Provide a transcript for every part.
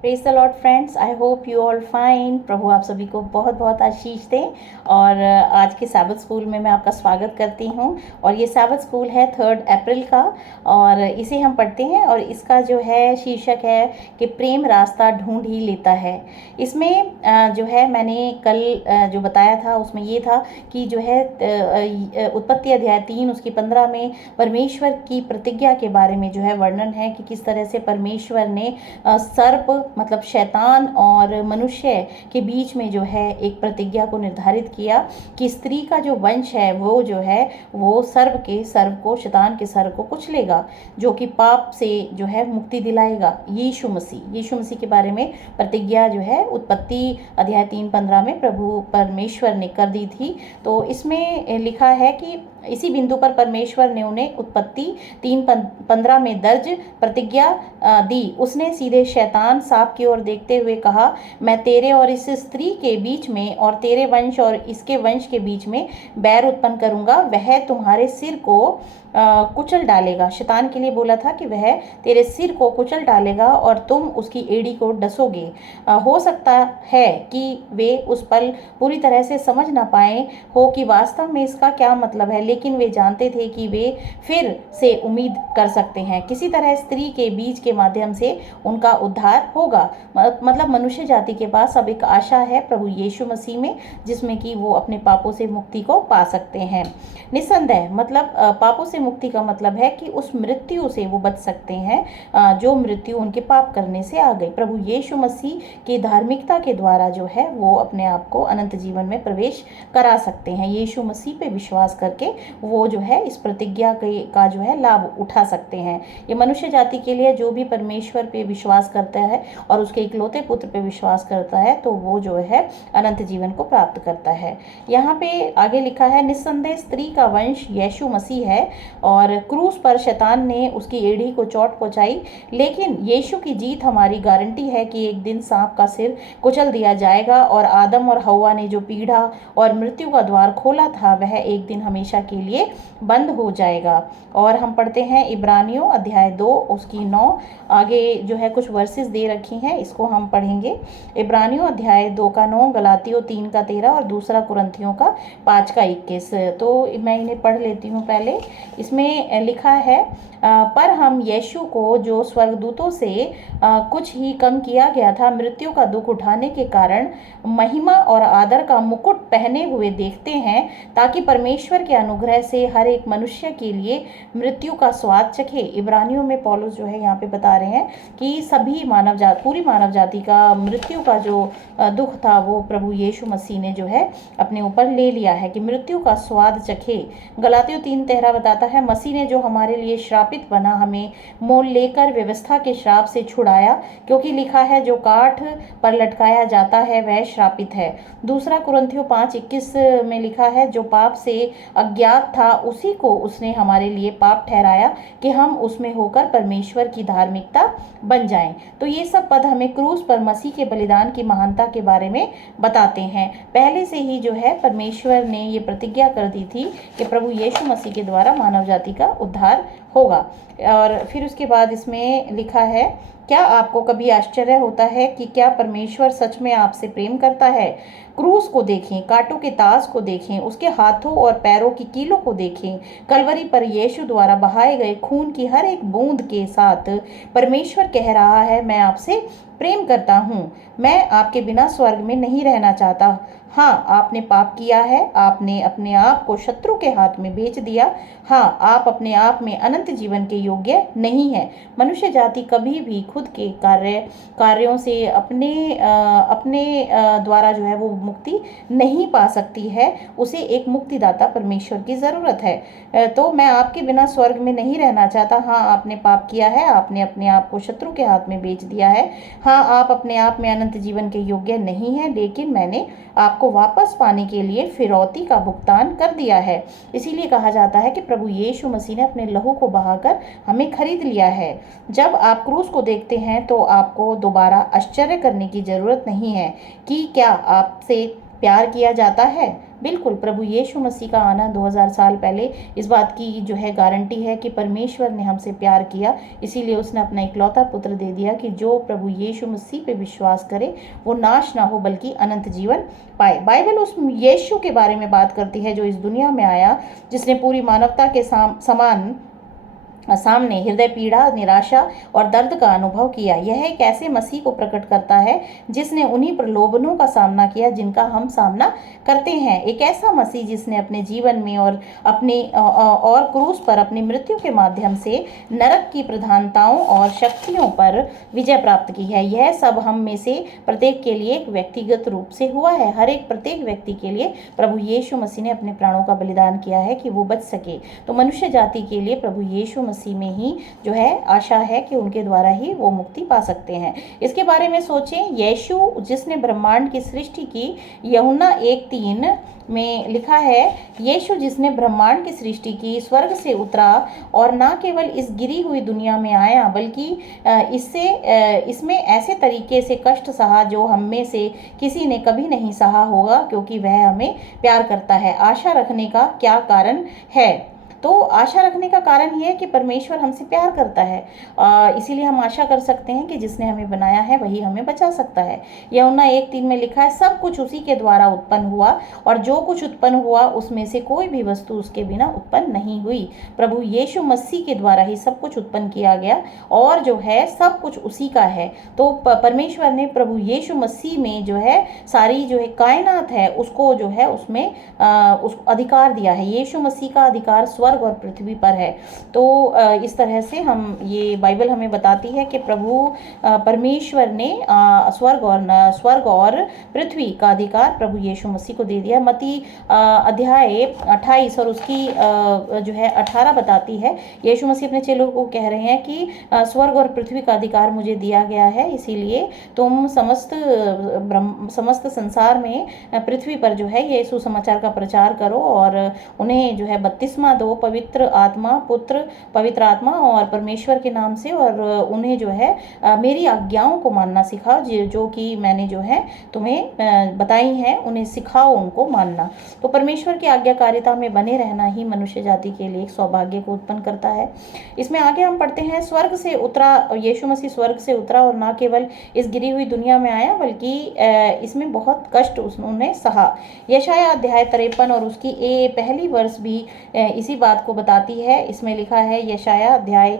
Praise the Lord friends, I hope you all fine. प्रभु आप सभी को बहुत बहुत आशीष दें। और आज के साबत स्कूल में मैं आपका स्वागत करती हूँ। और ये साबत स्कूल है 3 अप्रैल का, और इसे हम पढ़ते हैं। और इसका जो है शीर्षक है कि प्रेम रास्ता ढूंढ ही लेता है। इसमें जो है मैंने कल जो बताया था उसमें ये था कि जो है उत्पत्ति अध्याय 3 उसकी 15 में परमेश्वर की प्रतिज्ञा के बारे में जो है वर्णन है कि किस तरह से परमेश्वर ने सर्प मतलब शैतान और मनुष्य के बीच में जो है एक प्रतिज्ञा को निर्धारित किया कि स्त्री का जो वंश है वो जो है वो सर्प को शैतान के सर्प को कुचलेगा, जो कि पाप से जो है मुक्ति दिलाएगा। यीशु मसीह के बारे में प्रतिज्ञा जो है उत्पत्ति अध्याय 3:15 में प्रभु परमेश्वर ने कर दी थी। तो इसमें लिखा है कि इसी बिंदु पर परमेश्वर ने उन्हें उत्पत्ति 3:15 में दर्ज प्रतिज्ञा दी। उसने सीधे शैतान सांप की ओर देखते हुए कहा, मैं तेरे और इस स्त्री के बीच में और तेरे वंश और इसके वंश के बीच में बैर उत्पन्न करूंगा, वह तुम्हारे सिर को कुचल डालेगा। शैतान के लिए बोला था कि वह तेरे सिर को कुचल डालेगा और तुम उसकी एड़ी को डसोगे। हो सकता है कि वे उस पल पूरी तरह से समझ ना पाए हो कि वास्तव में इसका क्या मतलब है, लेकिन वे जानते थे कि वे फिर से उम्मीद कर सकते हैं किसी तरह स्त्री के बीज के माध्यम से उनका उद्धार होगा। मतलब मनुष्य जाति के पास अब एक आशा है प्रभु यीशु मसीह में, जिसमें कि वो अपने पापों से मुक्ति को पा सकते हैं। निस्संदेह मतलब पापों से मुक्ति का मतलब है कि उस मृत्यु से वो बच सकते हैं जो मृत्यु उनके पाप करने से आ गई। प्रभु यीशु मसीह की धार्मिकता के द्वारा जो है वो अपने आप को अनंत जीवन में प्रवेश करा सकते हैं। यीशु मसीह पे विश्वास करके वो जो है इस प्रतिज्ञा का जो है लाभ उठा सकते हैं। ये मनुष्य जाति के लिए जो भी परमेश्वर पे विश्वास करता है और उसके इकलौते पुत्र पे विश्वास करता है तो वो जो है अनंत जीवन को प्राप्त करता है। यहाँ पे आगे लिखा है, निस्संदेह स्त्री का वंश यीशु मसीह है और क्रूस पर शैतान ने उसकी एड़ी को चोट पहुंचाई, लेकिन यीशु की जीत हमारी गारंटी है कि एक दिन सांप का सिर कुचल दिया जाएगा और आदम और हव्वा ने जो पीढ़ा और मृत्यु का द्वार खोला था वह एक दिन हमेशा के लिए बंद हो जाएगा। और हम पढ़ते हैं इब्रानियों अध्याय 2 उसकी 9, आगे जो है कुछ वर्सेस दे रखी हैं, इसको हम पढ़ेंगे। इब्रानियों अध्याय 2 का 9, गलातियों 3 का 13 और दूसरा कुरिन्थियों का 5 का 21। तो मैं इन्हें पढ़ लेती हूँ पहले। इसमें लिखा है, पर हम यीशु को जो स्वर्गदूतों से कुछ ही कम किया गया था मृत्यु का दुख उठाने के कारण महिमा और आदर का मुकुट पहने हुए देखते हैं, ताकि परमेश्वर के अनुग्रह से हर एक मनुष्य के लिए मृत्यु का स्वाद चखे। इब्रानियों में पौलुस जो है यहाँ पे बता रहे हैं कि सभी पूरी मानव जाति का मृत्यु का जो दुख था वो प्रभु यीशु मसीह ने जो है अपने ऊपर ले लिया है कि मृत्यु का स्वाद चखे। गलातियों 3:13 बताता है, मसीह ने जो हमारे लिए श्रापित बना हमें मोल लेकर व्यवस्था के श्राप से छुड़ाया, क्योंकि लिखा है जो काठ पर लटकाया जाता है वह श्रापित है। दूसरा कुरिन्थियों 5:21 में लिखा है, जो पाप से अज्ञात था उसी को उसने हमारे लिए पाप ठहराया कि हम उसमें होकर परमेश्वर की धार्मिकता बन जाएं। तो ये सब पद हमें क्रूस पर मसीह के बलिदान की महानता के बारे में बताते हैं। पहले से ही जो है परमेश्वर ने ये प्रतिज्ञा कर दी थी कि प्रभु यीशु मसीह के द्वारा मानव जाति का उद्धार होगा। और फिर उसके बाद इसमें लिखा है, क्या आपको कभी आश्चर्य होता है कि क्या परमेश्वर सच में आपसे प्रेम करता है? क्रूस को देखें, कांटों के ताज को देखें, उसके हाथों और पैरों की कीलों को देखें। कलवरी पर यीशु द्वारा बहाए गए खून की हर एक बूंद के साथ परमेश्वर कह रहा है, मैं आपसे प्रेम करता हूँ, मैं आपके बिना स्वर्ग में नहीं रहना चाहता। हाँ, आपने पाप किया है, आपने अपने आप को शत्रु के हाथ में बेच दिया। हाँ, आप अपने आप में अनंत जीवन के योग्य नहीं है। मनुष्य जाति कभी भी खुद के कार्यों से अपने द्वारा जो है वो मुक्ति नहीं पा सकती है। उसे एक मुक्तिदाता परमेश्वर की ज़रूरत है। तो मैं आपके बिना स्वर्ग में नहीं रहना चाहता। हाँ, आपने पाप किया है, आपने अपने आप को शत्रु के हाथ में बेच दिया है। हाँ, आप अपने आप में अनंत जीवन के योग्य नहीं हैं, लेकिन मैंने आपको वापस पाने के लिए फिरौती का भुगतान कर दिया है। इसीलिए कहा जाता है कि प्रभु यीशु मसीह ने अपने लहू को बहाकर हमें खरीद लिया है। जब आप क्रूस को देखते हैं तो आपको दोबारा आश्चर्य करने की जरूरत नहीं है कि क्या आपसे प्यार किया जाता है? बिल्कुल, प्रभु यीशु मसीह का आना 2000 साल पहले इस बात की जो है गारंटी है कि परमेश्वर ने हमसे प्यार किया, इसीलिए उसने अपना इकलौता पुत्र दे दिया कि जो प्रभु यीशु मसीह पे विश्वास करे वो नाश ना हो बल्कि अनंत जीवन पाए। बाइबल उस यीशु के बारे में बात करती है जो इस दुनिया में आया, जिसने पूरी मानवता के समान सामने हृदय पीड़ा, निराशा और दर्द का अनुभव किया। यह एक ऐसे मसीह को प्रकट करता है जिसने उन्हीं प्रलोभनों का सामना किया जिनका हम सामना करते हैं। एक ऐसा मसीह जिसने अपने जीवन में और क्रूस पर अपनी मृत्यु के माध्यम से नरक की प्रधानताओं और शक्तियों पर विजय प्राप्त की है। यह सब हम में से प्रत्येक के लिए एक व्यक्तिगत रूप से हुआ है। हर एक प्रत्येक व्यक्ति के लिए प्रभु यीशु मसीह ने अपने प्राणों का बलिदान किया है कि वो बच सके। तो मनुष्य जाति के लिए प्रभु यीशु मसीह में ही जो है आशा है कि उनके द्वारा ही वो मुक्ति पा सकते हैं। इसके बारे में सोचें, यीशु जिसने ब्रह्मांड की सृष्टि की, यूहन्ना 1:3 में लिखा है, यीशु जिसने ब्रह्मांड की सृष्टि की, स्वर्ग से उतरा और ना केवल इस गिरी हुई दुनिया में आया बल्कि इसमें ऐसे तरीके से कष्ट सहा जो हम में से किसी ने कभी नहीं सहा होगा, क्योंकि वह हमें प्यार करता है। आशा रखने का क्या कारण है? तो आशा रखने का कारण यह है कि परमेश्वर हमसे प्यार करता है, इसीलिए हम आशा कर सकते हैं कि जिसने हमें बनाया है वही हमें बचा सकता है। यूहन्ना 1:3 में लिखा है, सब कुछ उसी के द्वारा उत्पन्न हुआ और जो कुछ उत्पन्न हुआ उसमें से कोई भी वस्तु उसके बिना उत्पन्न नहीं हुई। प्रभु यीशु मसीह के द्वारा ही सब कुछ उत्पन्न किया गया और जो है सब कुछ उसी का है। तो परमेश्वर ने प्रभु यीशु मसीह में जो है सारी जो है कायनात है उसको जो है उसमें उसको अधिकार दिया है। यीशु मसीह का अधिकार स्वर्ग और पृथ्वी पर है। तो इस तरह से हम ये बाइबल हमें बताती है कि प्रभु परमेश्वर ने स्वर्ग और पृथ्वी का अधिकार प्रभु यीशु मसीह को दे दिया। मत्ती अध्याय 28 और उसकी जो है 18 बताती है, यीशु मसीह अपने चेलों को कह रहे हैं कि स्वर्ग और पृथ्वी का अधिकार मुझे दिया गया है, इसीलिए तुम समस्त संसार में पृथ्वी पर जो है ये सुसमाचार का प्रचार करो और उन्हें जो है बपतिस्मा दो पवित्र आत्मा, पुत्र, पवित्र आत्मा और परमेश्वर के नाम से, और उन्हें जो है मेरी आज्ञाओं को मानना सिखाओ जो कि मैंने जो है तुम्हें बताई हैं, उन्हें सिखाओ उनको मानना। तो परमेश्वर की आज्ञाकारिता में बने रहना ही मनुष्य जाति के लिए एक सौभाग्य को उत्पन्न करता है। इसमें आगे हम पढ़ते हैं, स्वर्ग से उतरा, यीशु मसीह स्वर्ग से उतरा और ना केवल इस गिरी हुई दुनिया में आया बल्कि इसमें बहुत कष्ट उन्होंने सहा। यशायाह अध्याय 53 और उसकी पहली वर्ष भी इसी बात को बताती है। इसमें लिखा है, यशायाह अध्याय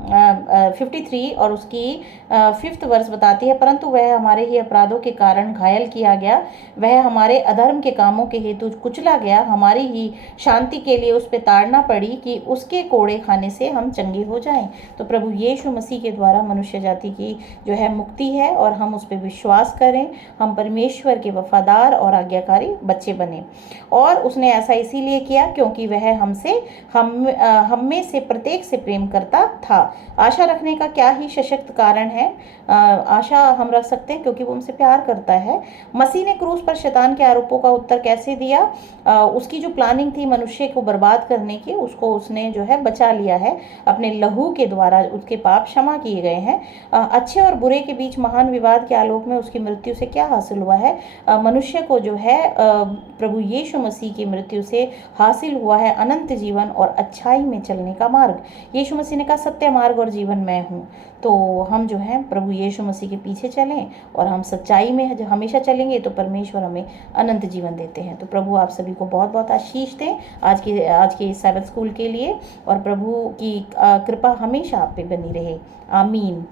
53 और उसकी 5th वर्ष बताती है, परंतु वह हमारे ही अपराधों के कारण घायल किया गया, वह हमारे अधर्म के कामों के हेतु कुचला गया, हमारी ही शांति के लिए उस पर ताड़ना पड़ी कि उसके कोड़े खाने से हम चंगे हो जाएं। तो प्रभु यीशु मसीह के द्वारा मनुष्य जाति की जो है मुक्ति है और हम उस पर विश्वास करें, हम परमेश्वर के वफादार और आज्ञाकारी बच्चे बने। और उसने ऐसा इसीलिए किया क्योंकि वह हम में से प्रत्येक से प्रेम करता था। आशा रखने का क्या ही सशक्त कारण है। आशा हम रख सकते हैं क्योंकि वो हमसे प्यार करता है। मसीह ने क्रूस पर शैतान के आरोपों का उत्तर कैसे दिया? उसकी जो प्लानिंग थी मनुष्य को बर्बाद करने की, उसको उसने जो है बचा लिया है अपने लहू के द्वारा, उसके पाप क्षमा किए गए हैं। अच्छे और बुरे के बीच महान विवाद के आलोक में उसकी मृत्यु से क्या हासिल हुआ है? मनुष्य को जो है प्रभु यीशु मसीह की मृत्यु से हासिल हुआ है अनंत जीवन और अच्छाई में चलने का मार्ग। यीशु मसीह ने कहा, सत्य मार्ग और जीवन मैं हूँ। तो हम जो है प्रभु यीशु मसीह के पीछे चलें और हम सच्चाई में हमेशा चलेंगे तो परमेश्वर हमें अनंत जीवन देते हैं। तो प्रभु आप सभी को बहुत बहुत आशीष दें आज के इस सैबत स्कूल के लिए, और प्रभु की कृपा हमेशा आप पे बनी रहे। आमीन।